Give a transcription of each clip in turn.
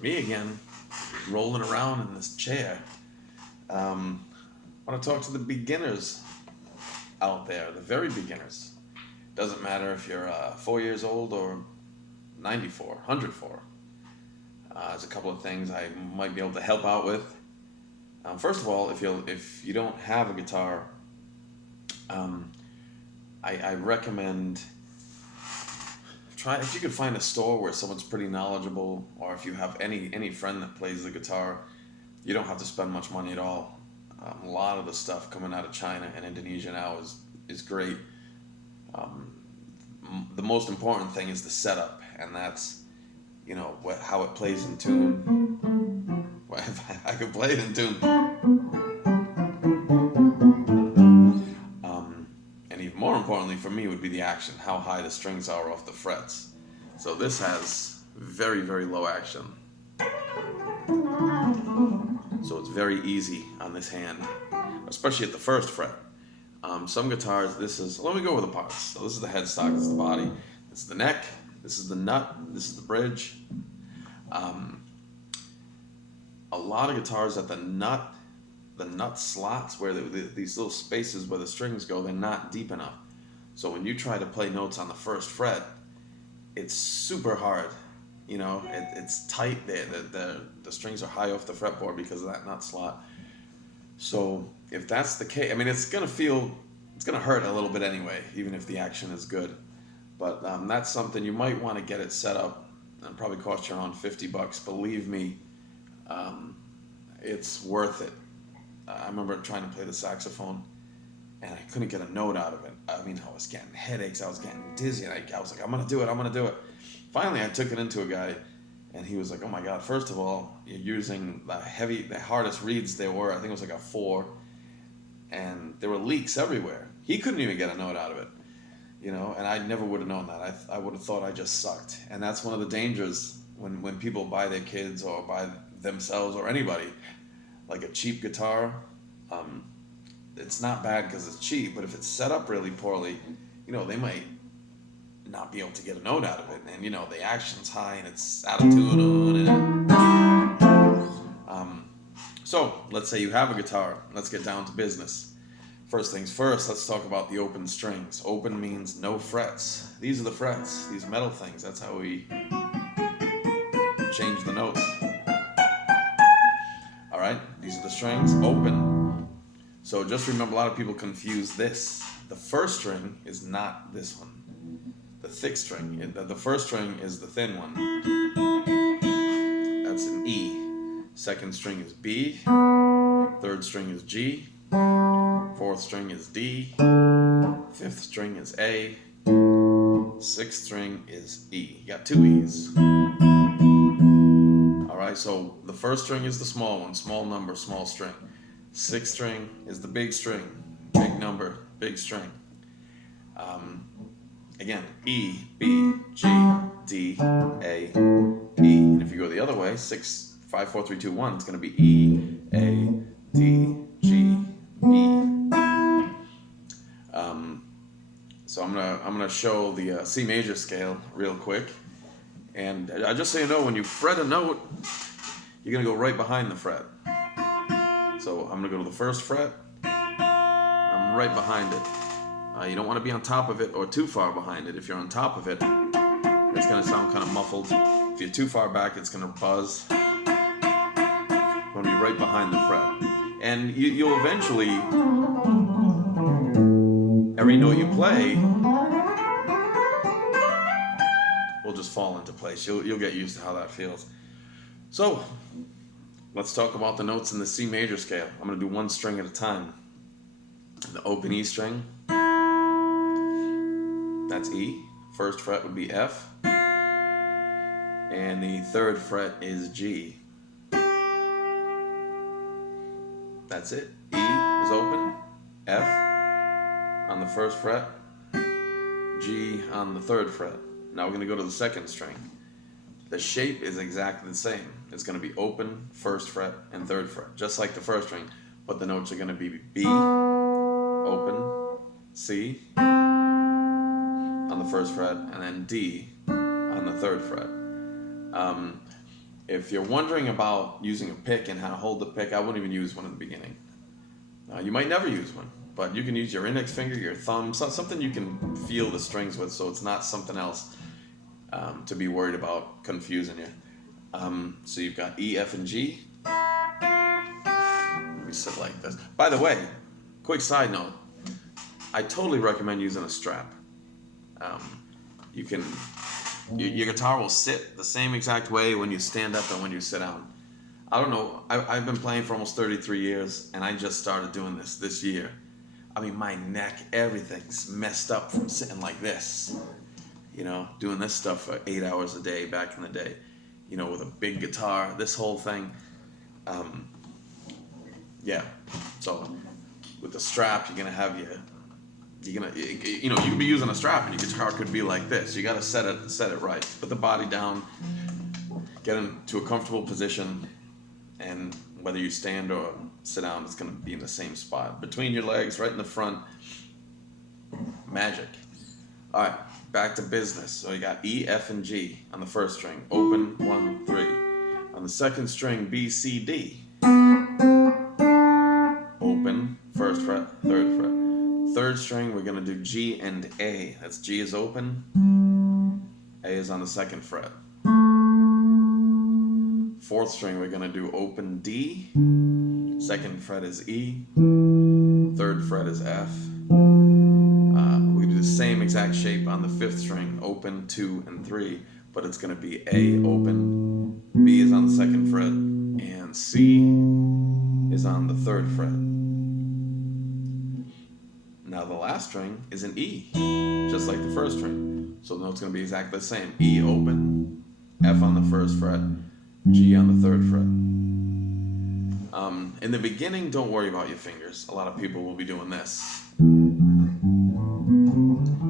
Me again, rolling around in this chair. I want to talk to the beginners out there, the very beginners. Doesn't matter if you're 4 years old or 94, 104. There's a couple of things I might be able to help out with. First of all, if you don't have a guitar, um, I recommend try if you could find a store where someone's pretty knowledgeable, or if you have any friend that plays the guitar, you don't have to spend much money at all. A lot of the stuff coming out of China and Indonesia now is great. Um, the most important thing is the setup, and that's how it plays in tune. Well, if I could play it in tune, and even more importantly for me would be the action, how high the strings are off the frets. So this has very very low action, so it's very easy on this hand, especially at the first fret. Some guitars, this is, let me go over the parts. So this is the headstock, this is the body, this is the neck, this is the nut, this is the bridge. Um, a lot of guitars at the nut slots where these little spaces where the strings go, they're not deep enough. So when you try to play notes on the first fret, it's super hard. It's tight. The strings are high off the fretboard because of that nut slot. So if that's the case, I mean, it's gonna hurt a little bit anyway, even if the action is good. But that's something you might want to get it set up. And probably cost you around $50. Believe me, um, it's worth it. I remember trying to play the saxophone, and I couldn't get a note out of it. I mean, I was getting headaches, I was getting dizzy, and I was like, I'm gonna do it, I'm gonna do it. Finally, I took it into a guy, and he was like, oh my God, first of all, you're using the hardest reeds there were. I think it was like a 4, and there were leaks everywhere. He couldn't even get a note out of it, and I never would have known that. I would have thought I just sucked. And that's one of the dangers when people buy their kids or buy themselves or anybody like a cheap guitar. Um, it's not bad because it's cheap, but if it's set up really poorly, they might not be able to get a note out of it. And the action's high and it's out of tune. Um, so let's say you have a guitar. Let's get down to business. First things first, let's talk about the open strings. Open means no frets. These are the frets, these metal things. That's how we change the notes. All right, these are the strings, open. So just remember, a lot of people confuse this. The first string is not this one. The thick string. The first string is the thin one. That's an E. Second string is B. Third string is G. Fourth string is D. Fifth string is A. Sixth string is E. You got 2 E's. Alright, so the first string is the small one, small number, small string. Sixth string is the big string, big number, big string. Again, E, B, G, D, A, E. And if you go the other way, 6, 5, 4, 3, 2, 1, it's going to be E, A, D, G, E. So I'm gonna show the C major scale real quick, and just so you know, when you fret a note, you're gonna go right behind the fret. So I'm gonna go to the first fret. I'm right behind it. You don't want to be on top of it or too far behind it. If you're on top of it, it's gonna sound kind of muffled. If you're too far back, it's gonna buzz. You want to be right behind the fret, and you'll eventually, every note you play will just fall into place. You'll get used to how that feels. So let's talk about the notes in the C major scale. I'm going to do one string at a time. The open E string, that's E. First fret would be F. And the third fret is G. That's it. E is open. F on the first fret. G on the third fret. Now we're going to go to the second string. The shape is exactly the same. It's going to be open, first fret, and third fret, just like the first string, but the notes are going to be B, open, C on the first fret, and then D on the third fret. If you're wondering about using a pick and how to hold the pick, I wouldn't even use one in the beginning. You might never use one, but you can use your index finger, your thumb, something you can feel the strings with, so it's not something else to be worried about confusing you. So you've got E, F, and G. Let me sit like this. By the way, quick side note, I totally recommend using a strap. Your guitar will sit the same exact way when you stand up and when you sit down. I don't know, I've been playing for almost 33 years, and I just started doing this year. I mean, my neck, everything's messed up from sitting like this. You know, doing this stuff for 8 hours a day back in the day. You know, with a big guitar, this whole thing. Yeah, so with the strap, you're gonna have you could be using a strap and your guitar could be like this. You gotta set it right. Put the body down, get into a comfortable position, and whether you stand or sit down, it's gonna be in the same spot. Between your legs, right in the front. Magic. All right, back to business. So you got E, F, and G on the first string. Open, 1, 3. On the second string, B, C, D. Open, first fret, third fret. Third string, we're gonna do G and A. That's G is open, A is on the second fret. Fourth string, we're gonna do open D. Second fret is E. Third fret is F. We're gonna do the same exact shape on the fifth string, open, 2, and 3, but it's gonna be A, open, B is on the second fret, and C is on the third fret. Now the last string is an E, just like the first string. So the note's going to be exactly the same. E open, F on the first fret, G on the third fret. In the beginning, don't worry about your fingers. A lot of people will be doing this.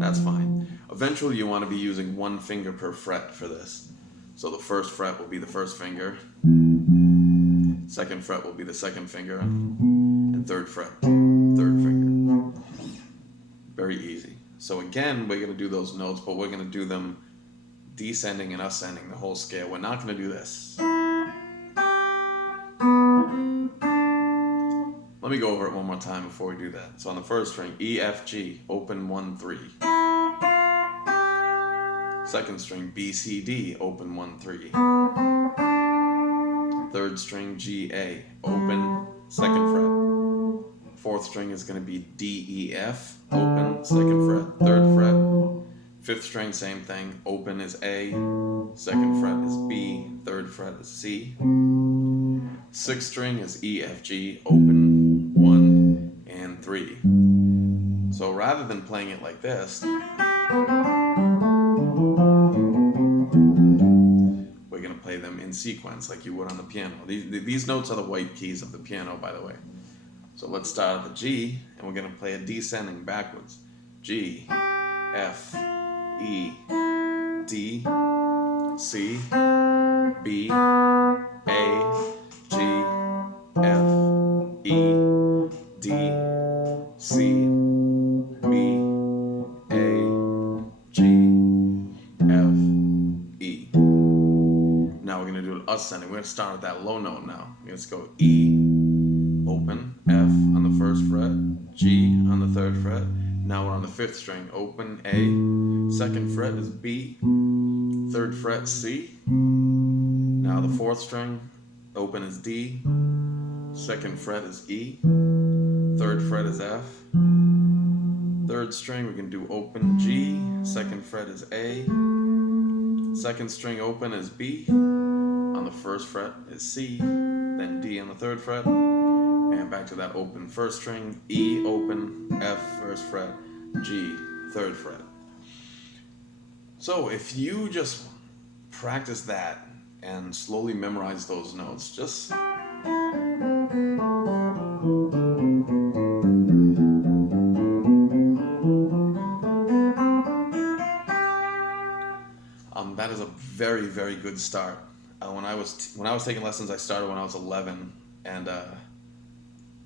That's fine. Eventually you want to be using one finger per fret for this. So the first fret will be the first finger, second fret will be the second finger, and third fret, third finger. Very easy. So again, we're going to do those notes, but we're going to do them descending and ascending, the whole scale. We're not going to do this. Let me go over it one more time before we do that. So on the first string, E, F, G, open, 1, 3. Second string, B, C, D, open, 1, 3. Third string, G, A, open, second fret. Fourth string is going to be D, E, F, open, second fret, third fret. Fifth string, same thing, open is A, second fret is B, third fret is C. Sixth string is E, F, G, open, 1, and 3. So rather than playing it like this, we're going to play them in sequence like you would on the piano. These notes are the white keys of the piano, by the way. So let's start at the G, and we're going to play a descending backwards. G, F, E, D, C, B, A, G, F, E, D, C, B, A, G, F, E. Now we're going to do an ascending. We're going to start at that low note now. Let's go E, open, F on the first fret, G on the third fret. Now we're on the fifth string, open, A, second fret is B, third fret C. Now the fourth string, open is D, second fret is E, third fret is F. Third string, we can do open G, second fret is A, second string open is B, on the first fret is C, then D on the third fret. And back to that open first string, E open, F first fret, G third fret. So if you just practice that and slowly memorize those notes, just that is a very, very good start. When I was taking lessons, I started when I was 11, and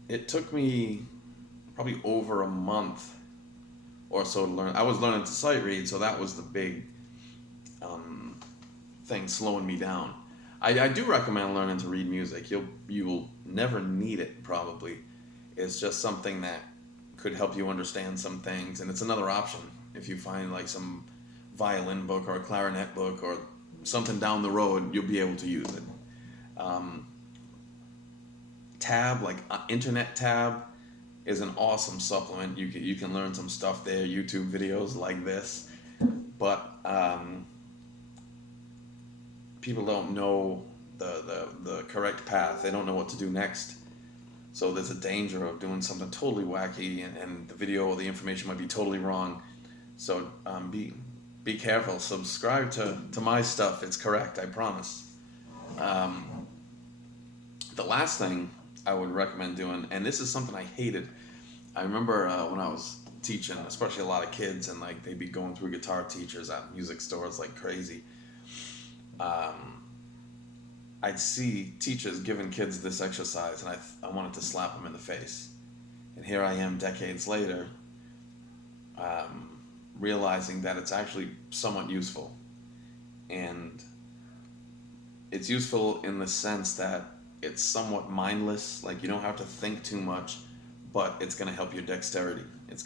it took me probably over a month or so to learn. I was learning to sight read, so that was the big thing slowing me down. I do recommend learning to read music. You will never need it probably. It's just something that could help you understand some things, and it's another option if you find like some violin book or a clarinet book or something down the road, you'll be able to use it. Um, Tab, like Internet Tab, is an awesome supplement. You can learn some stuff there, YouTube videos like this, but people don't know the correct path. They don't know what to do next. So there's a danger of doing something totally wacky, and the video or the information might be totally wrong. So be careful. Subscribe to my stuff. It's correct, I promise. The last thing I would recommend doing, and this is something I hated. I remember when I was teaching, especially a lot of kids, and like they'd be going through guitar teachers at music stores like crazy. I'd see teachers giving kids this exercise, and I wanted to slap them in the face. And here I am decades later, realizing that it's actually somewhat useful. And it's useful in the sense that it's somewhat mindless, like you don't have to think too much, but it's going to help your dexterity. In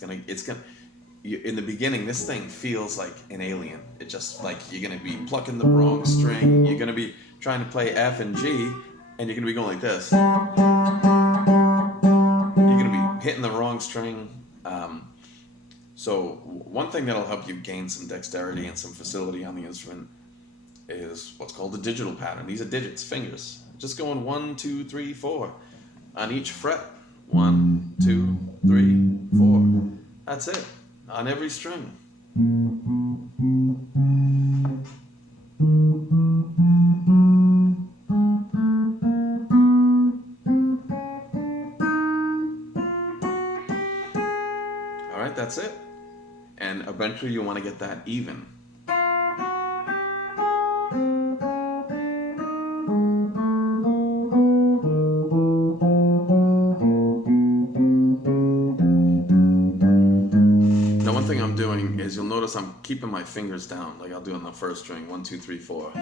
the beginning, this thing feels like an alien. It just like you're going to be plucking the wrong string. You're going to be trying to play F and G, and you're going to be going like this. You're going to be hitting the wrong string. So one thing that'll help you gain some dexterity and some facility on the instrument is what's called the digital pattern. These are digits, fingers. Just going 1, 2, 3, 4 on each fret. 1, 2, 3, 4. That's it. On every string. All right, that's it. And eventually you want to get that even. Is you'll notice I'm keeping my fingers down, like I'll do on the first string, 1, 2, 3, 4.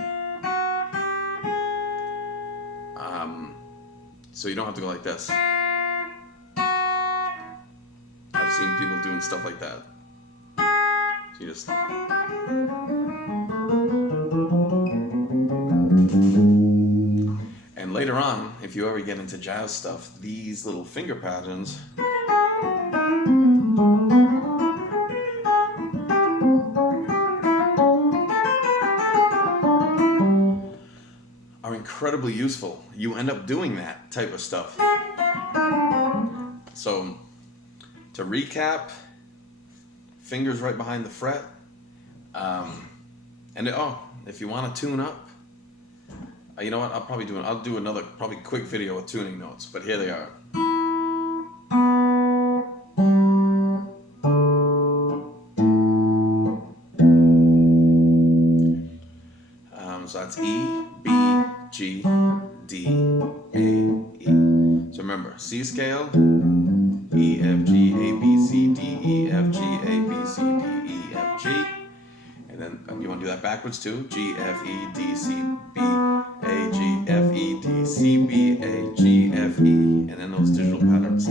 So you don't have to go like this. I've seen people doing stuff like that. So you just. And later on, if you ever get into jazz stuff, these little finger patterns incredibly useful. You end up doing that type of stuff. So to recap, fingers right behind the fret, if you want to tune up, you know what, I'll do another probably quick video with tuning notes, but here they are. So that's E, B, G, D, A, E. So remember, C scale, E, F, G, A, B, C, D, E, F, G, A, B, C, D, E, F, G. And then you want to do that backwards too. G, F, E, D, C, B, A, G, F, E, D, C, B, A, G, F, E. And then those digital patterns.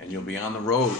And you'll be on the road